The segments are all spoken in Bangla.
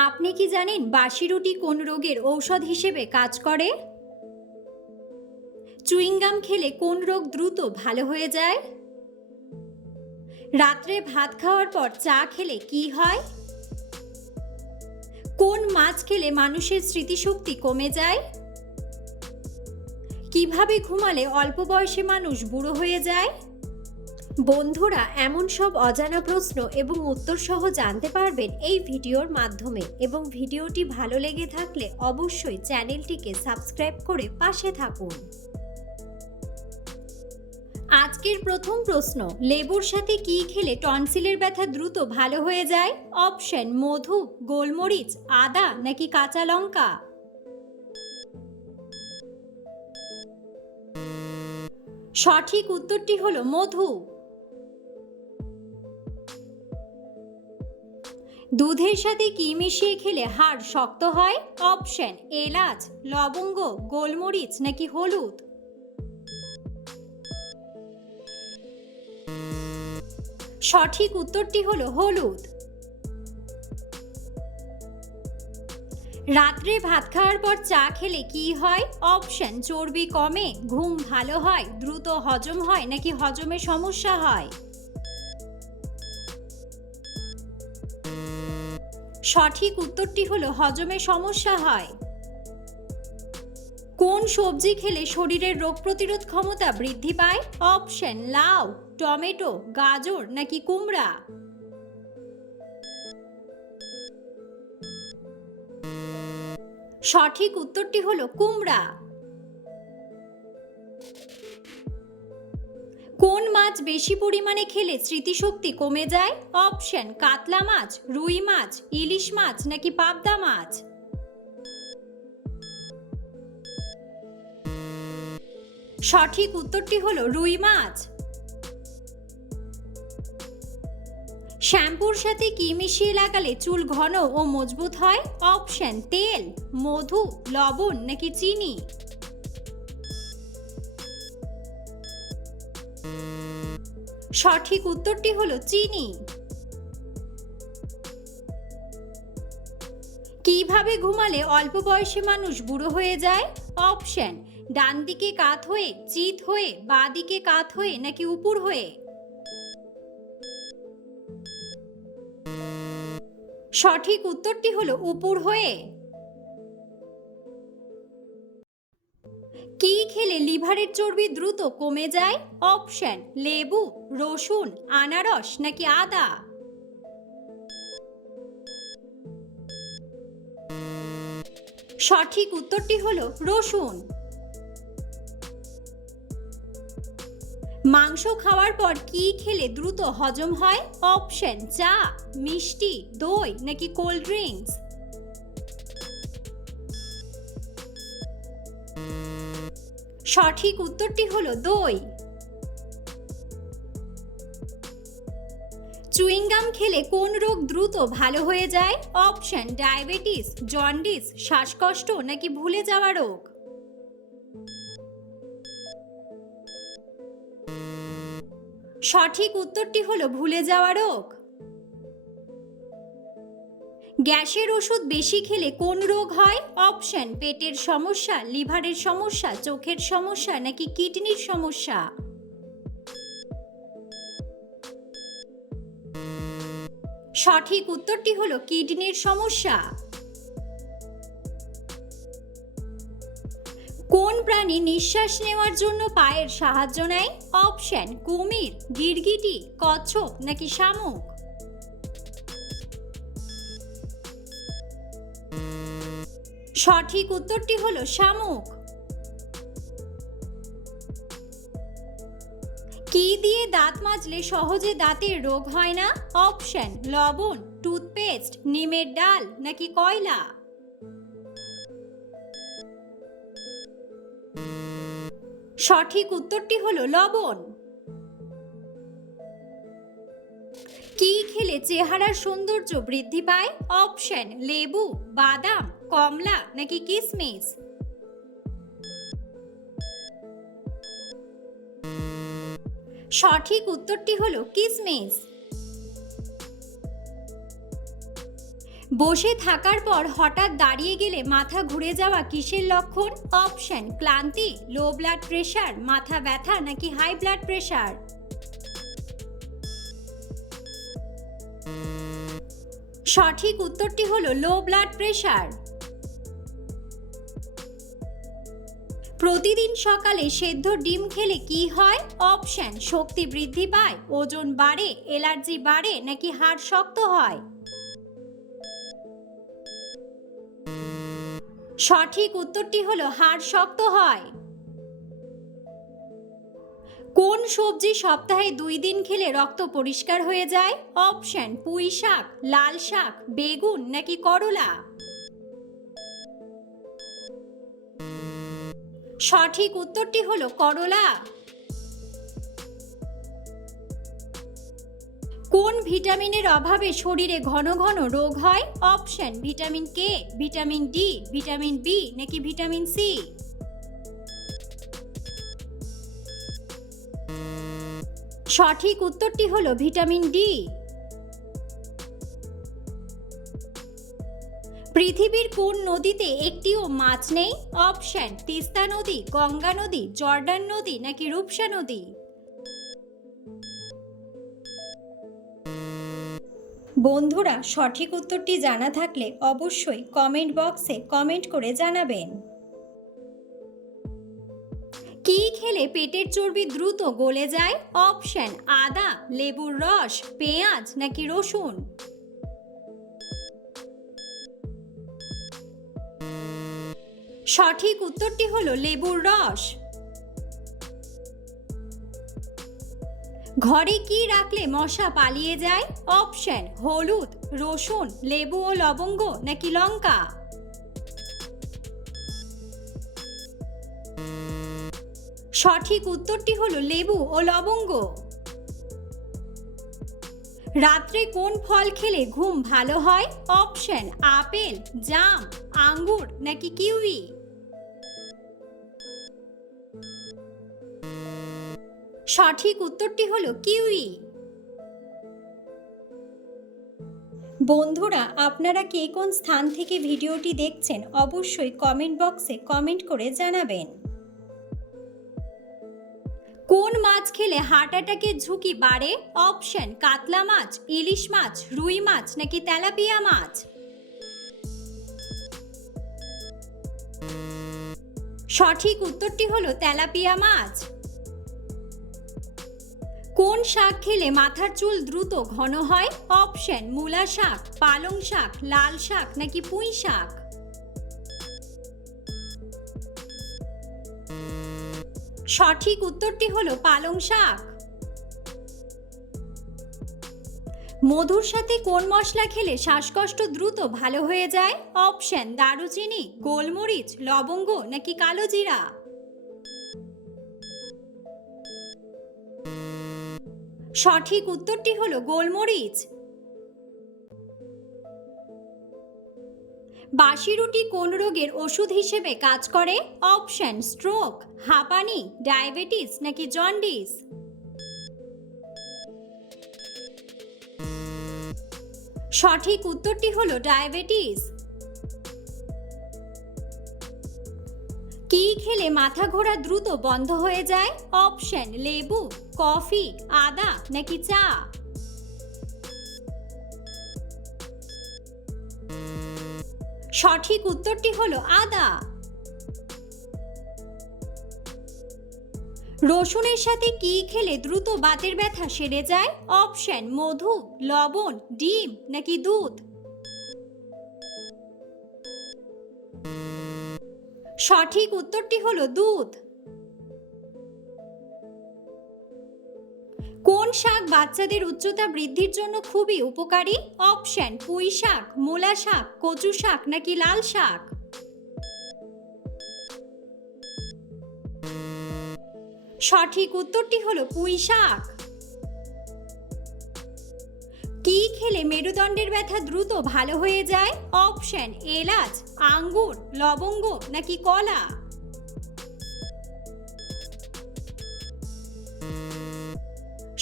আপনি কি জানেন বাসি রুটি কোন রোগের ঔষধ হিসেবে কাজ করে? চুইংগাম খেলে কোন রোগ দ্রুত ভালো হয়ে যায়? রাত্রে ভাত খাওয়ার পর চা খেলে কি হয়? কোন মাছ খেলে মানুষের স্মৃতিশক্তি কমে যায়? কিভাবে ঘুমালে অল্প বয়সী মানুষ বুড়ো হয়ে যায়? বন্ধুরা, এমন সব অজানা প্রশ্ন এবং উত্তর সহ জানতে পারবেন এই ভিডিওর মাধ্যমে, এবং ভিডিওটি ভালো লেগে থাকলে অবশ্যই চ্যানেলটিকে সাবস্ক্রাইব করে পাশে থাকুন। আজকের প্রথম প্রশ্ন, লেবুর সাথে কি খেলে টনসিলের ব্যথা দ্রুত ভালো হয়ে যায়? অপশন: মধু, গোলমরিচ, আদা নাকি কাঁচা লঙ্কা? সঠিক উত্তরটি হলো মধু। দুধের সাথে কি মিশিয়ে খেলে হাড় শক্ত হয়? অপশন: এলাচ, লবঙ্গ, গোলমরিচ নাকি হলুদ? সঠিক উত্তরটি হলো হলুদ। রাত্রে ভাত খাওয়ার পর চা খেলে কি হয়? অপশন: চর্বি কমে, ঘুম ভালো হয়, দ্রুত হজম হয় নাকি হজমের সমস্যা হয়? সঠিক উত্তরটি হলো হজমের সমস্যা হয়। কোন সবজি খেলে শরীরের রোগ প্রতিরোধ ক্ষমতা বৃদ্ধি পায়? অপশন: লাউ, টমেটো, গাজর নাকি কুমড়া? সঠিক উত্তরটি হলো কুমড়া। কোন মাছ বেশি পরিমাণে খেলে স্মৃতিশক্তি কমে যায়? অপশন: কাতলা মাছ, রুই মাছ, ইলিশ মাছ নাকি পাবদা মাছ? সঠিক উত্তরটি হলো রুই মাছ। শ্যাম্পুর সাথে কি মিশিয়ে লাগালে চুল ঘন ও মজবুত হয়? অপশন: তেল, মধু, লবণ নাকি চিনি? সঠিক উত্তরটি হলো চিনি। কিভাবে ঘুমালে অল্প বয়সী মানুষ বুড়ো হয়ে যায়? অপশন: ডান দিকে কাত হয়ে, চিত হয়ে, বাঁ দিকে কাত হয়ে নাকি উপর হয়ে? সঠিক উত্তরটি হলো উপর হয়ে। কি খেলে লিভারের চর্বি দ্রুত কমে যায়? অপশন: লেবু, রসুন, আনারস নাকি আদা? সঠিক উত্তরটি হলো রসুন। মাংস খাওয়ার পর কি খেলে দ্রুত হজম হয়? অপশন: চা, মিষ্টি, দই নাকি কোল্ড ড্রিঙ্কস? সঠিক উত্তরটি হলো দই। চুইংগাম খেলে কোন রোগ দ্রুত ভালো হয়ে যায়? অপশন: ডায়াবেটিস, জন্ডিস, শ্বাসকষ্ট নাকি ভুলে যাওয়া রোগ? সঠিক উত্তরটি হলো ভুলে যাওয়া রোগ। গ্যাসের ওষুধ বেশি খেলে কোন রোগ হয়? অপশন: পেটের সমস্যা, লিভারের সমস্যা, চোখের সমস্যা নাকি কিডনির সমস্যা? সঠিক উত্তরটি হলো কিডনির সমস্যা। কোন প্রাণী নিঃশ্বাস নেওয়ার জন্য পায়ের সাহায্য নেয়? অপশন: কুমির, গিরগিটি, কচ্ছপ নাকি শামুক? সঠিক উত্তরটি হলো শামুক। কি দিয়ে দাঁত মাজলে সহজে দাঁতের রোগ হয় না? অপশন: লবণ, টুথপেস্ট, নিমের ডাল নাকি কয়লা? সঠিক উত্তরটি হলো লবণ। কি খেলে চেহারার সৌন্দর্য বৃদ্ধি পায়? অপশন: লেবু, বাদাম, কমলা নাকি কিশমিশ? সঠিক উত্তরটি হলো কিশমিশ। বসে থাকার পর হঠাৎ দাঁড়িয়ে গেলে মাথা ঘুরে যাওয়া কিসের লক্ষণ? অপশন ক্লান্তি, লো ব্লাড প্রেশার, মাথা ব্যথা নাকি হাই ব্লাড প্রেশার। সঠিক উত্তরটি হলো লো ব্লাড প্রেশার। প্রতিদিন সকালে সেদ্ধ ডিম খেলে কি হয়? অপশন শক্তি বৃদ্ধি পায়, ওজন বাড়ে, অ্যালার্জি বাড়ে নাকি হাড় শক্ত হয়। সঠিক উত্তরটি হলো হাড় শক্ত হয়। কোন সবজি সপ্তাহে 2 দিন খেলে রক্ত পরিষ্কার হয়ে যায়? অপশন পুঁই শাক, লাল শাক, বেগুন নাকি করলা। সঠিক উত্তরটি হলো করলা। কোন ভিটামিনের অভাবে শরীরে ঘন ঘন রোগ হয়? Option vitamin K, vitamin D, vitamin B নাকি ভিটামিন সি। সঠিক উত্তরটি হলো ভিটামিন ডি। পৃথিবীর কোন নদীতে একটিও মাছ নেই? অপশন তিস্তা নদী, গঙ্গা নদী, জর্ডান নদী নাকি রূপসা নদী। বন্ধুরা, সঠিক উত্তরটি জানা থাকলে অবশ্যই কমেন্ট বক্সে কমেন্ট করে জানাবেন। কি খেলে পেটের চর্বি দ্রুত গলে যায়? অপশন আদা, লেবুর রস, পেঁয়াজ নাকি রসুন। সঠিক উত্তরটি হলো লেবুর রস। ঘরে কি রাখলে মশা পালিয়ে যায়? অপশন হলুদ, রসুন, লেবু ও লবঙ্গ নাকি লঙ্কা। সঠিক উত্তরটি হলো লেবু ও লবঙ্গ। রাত্রে কোন ফল খেলে ঘুম ভালো হয়? অপশন আপেল, জাম, আঙ্গুর নাকি কিউই। সঠিক উত্তরটি হলো কিউই। বন্ধুরা, আপনারা কে কোন স্থান থেকে ভিডিওটি দেখছেন অবশ্যই কমেন্ট বক্সে কমেন্ট করে জানাবেন। কোন মাছ খেলে হার্ট অ্যাটাকের ঝুঁকি বাড়ে? অপশন কাতলা মাছ, ইলিশ মাছ, রুই মাছ নাকি তেলাপিয়া মাছ। সঠিক উত্তরটি হলো তেলাপিয়া মাছ। কোন শাক খেলে মাথার চুল দ্রুত ঘন হয়? অপশন মূলা শাক, পালং শাক, লাল শাক নাকি পুঁই শাক। সঠিক উত্তরটি হলো পালং শাক। মধুর সাথে কোন মশলা খেলে শ্বাসকষ্ট দ্রুত ভালো হয়ে যায়? অপশন দারুচিনি, গোলমরিচ, লবঙ্গ নাকি কালো জিরা। সঠিক উত্তরটি হলো গোলমরিচ। বাসি রুটি কোন রোগের ওষুধ হিসেবে কাজ করে? অপশন স্ট্রোক, হাঁপানি, ডায়াবেটিস নাকি জন্ডিস। সঠিক উত্তরটি হলো ডায়াবেটিস। কি খেলে মাথা ঘোরা দ্রুত বন্ধ হয়ে যায়? অপশন লেবু, কফি, আদা নাকি চা। সঠিক উত্তরটি হলো আদা। রসুনের সাথে কি খেলে দ্রুত বাতের ব্যথা সেরে যায়? অপশন মধু, লবণ, ডিম নাকি দুধ। সঠিক উত্তরটি হলো দুধ। কোন শাক বাচ্চাদের উচ্চতা বৃদ্ধির জন্য খুবই উপকারী? অপশন পুঁই শাক, মূলা শাক, কচু শাক নাকি লাল শাক। সঠিক উত্তরটি হলো পুঁই শাক। কি খেলে মেরুদণ্ডের ব্যথা দ্রুত ভালো হয়ে যায়? অপশন এলাচ, আঙ্গুর, লবঙ্গ নাকি কলা।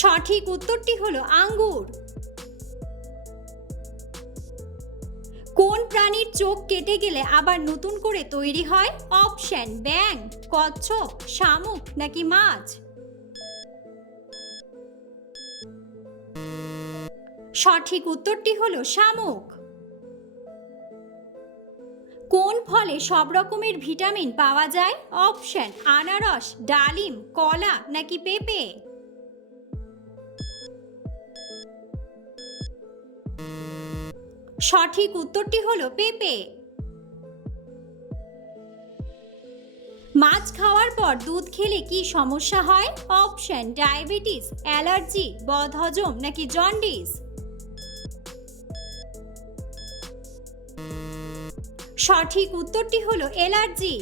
সঠিক উত্তরটি হলো আঙ্গুর। কোন প্রাণীর চোখ কেটে গেলে আবার নতুন করে তৈরি হয়? অপশন: ব্যাঙ, কচ্ছপ, শামুক নাকি মাছ? সঠিক উত্তরটি হলো শামুক। কোন ফলে সব রকমের ভিটামিন পাওয়া যায়? অপশন: আনারস, ডালিম, কলা নাকি পেঁপে? সঠিক উত্তরটি হলো পেঁপে। মাছ খাওয়ার পর দুধ খেলে কি সমস্যা হয়? অপশন: ডায়াবেটিস, অ্যালার্জি, বদহজম নাকি জন্ডিস? সঠিক উত্তরটি হলো অ্যালার্জি।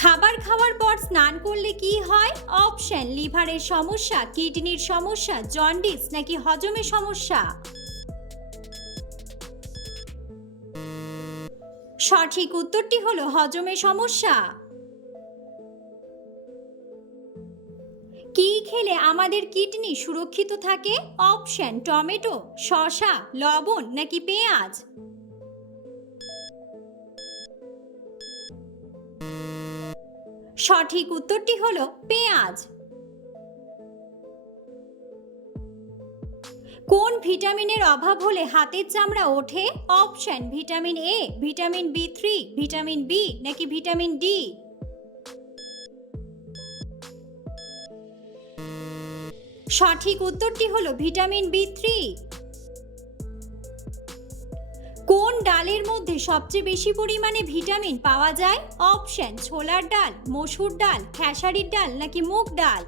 খাবার খাওয়ার পর স্নান করলে কি হয়? অপশন: লিভারের সমস্যা, কিডনির সমস্যা, জন্ডিস নাকি হজমের সমস্যা? সঠিক উত্তরটি হলো হজমের সমস্যা। কি খেলে আমাদের কিডনি সুরক্ষিত থাকে? অপশন: টমেটো, শসা, লবণ নাকি পেঁয়াজ? সঠিক উত্তরটি হলো পেঁয়াজ। কোন ভিটামিনের অভাব হলে হাতের চামড়া ওঠে? অপশন: ভিটামিন এ, ভিটামিন বি3, ভিটামিন বি নাকি ভিটামিন ডি? সঠিক উত্তরটি হলো ভিটামিন বি3। কোন ডালের মধ্যে সবচেয়ে বেশি পরিমাণে ভিটামিন পাওয়া যায়? অপশন: ছোলার ডাল, মসুর ডাল, খেসারির ডাল নাকি মুগ ডাল?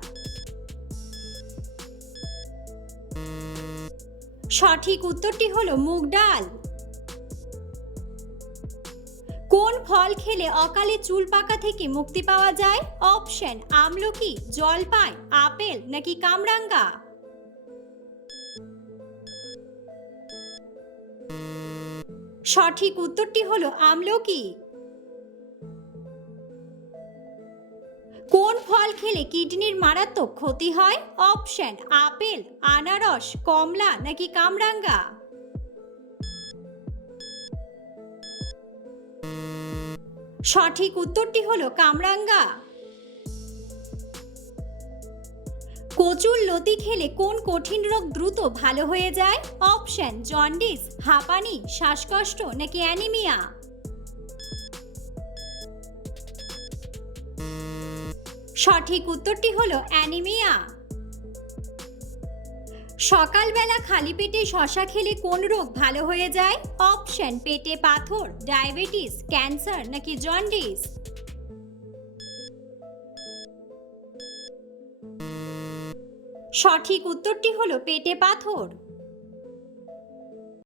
সঠিক উত্তরটি হলো মুগ ডাল। কোন ফল খেলে অকালে চুল পাকা থেকে মুক্তি পাওয়া যায়? অপশন: আমলকি, জলপাই, আপেল নাকি কামরাঙ্গা? সঠিক উত্তরটি হলো আমলকি। কোন ফল খেলে কিডনির মারাত্মক ক্ষতি হয়? অপশন: আপেল, আনারস, কমলা নাকি কামরাঙ্গা? সঠিক উত্তরটি হলো কামরাঙ্গা। কচুর লতি খেলে কোন কঠিন রোগ দ্রুত ভালো হয়ে যায়? অপশন: জন্ডিস, হাঁপানি, শ্বাসকষ্ট নাকি অ্যানিমিয়া? সঠিক উত্তরটি হলো অ্যানিমিয়া। সকালবেলা খালি পেটে শসা খেলে কোন রোগ ভালো হয়ে যায়? অপশন: পেটে পাথর, ডায়াবেটিস, ক্যান্সার নাকি জন্ডিস? সঠিক উত্তরটি হলো পেটে পাথর।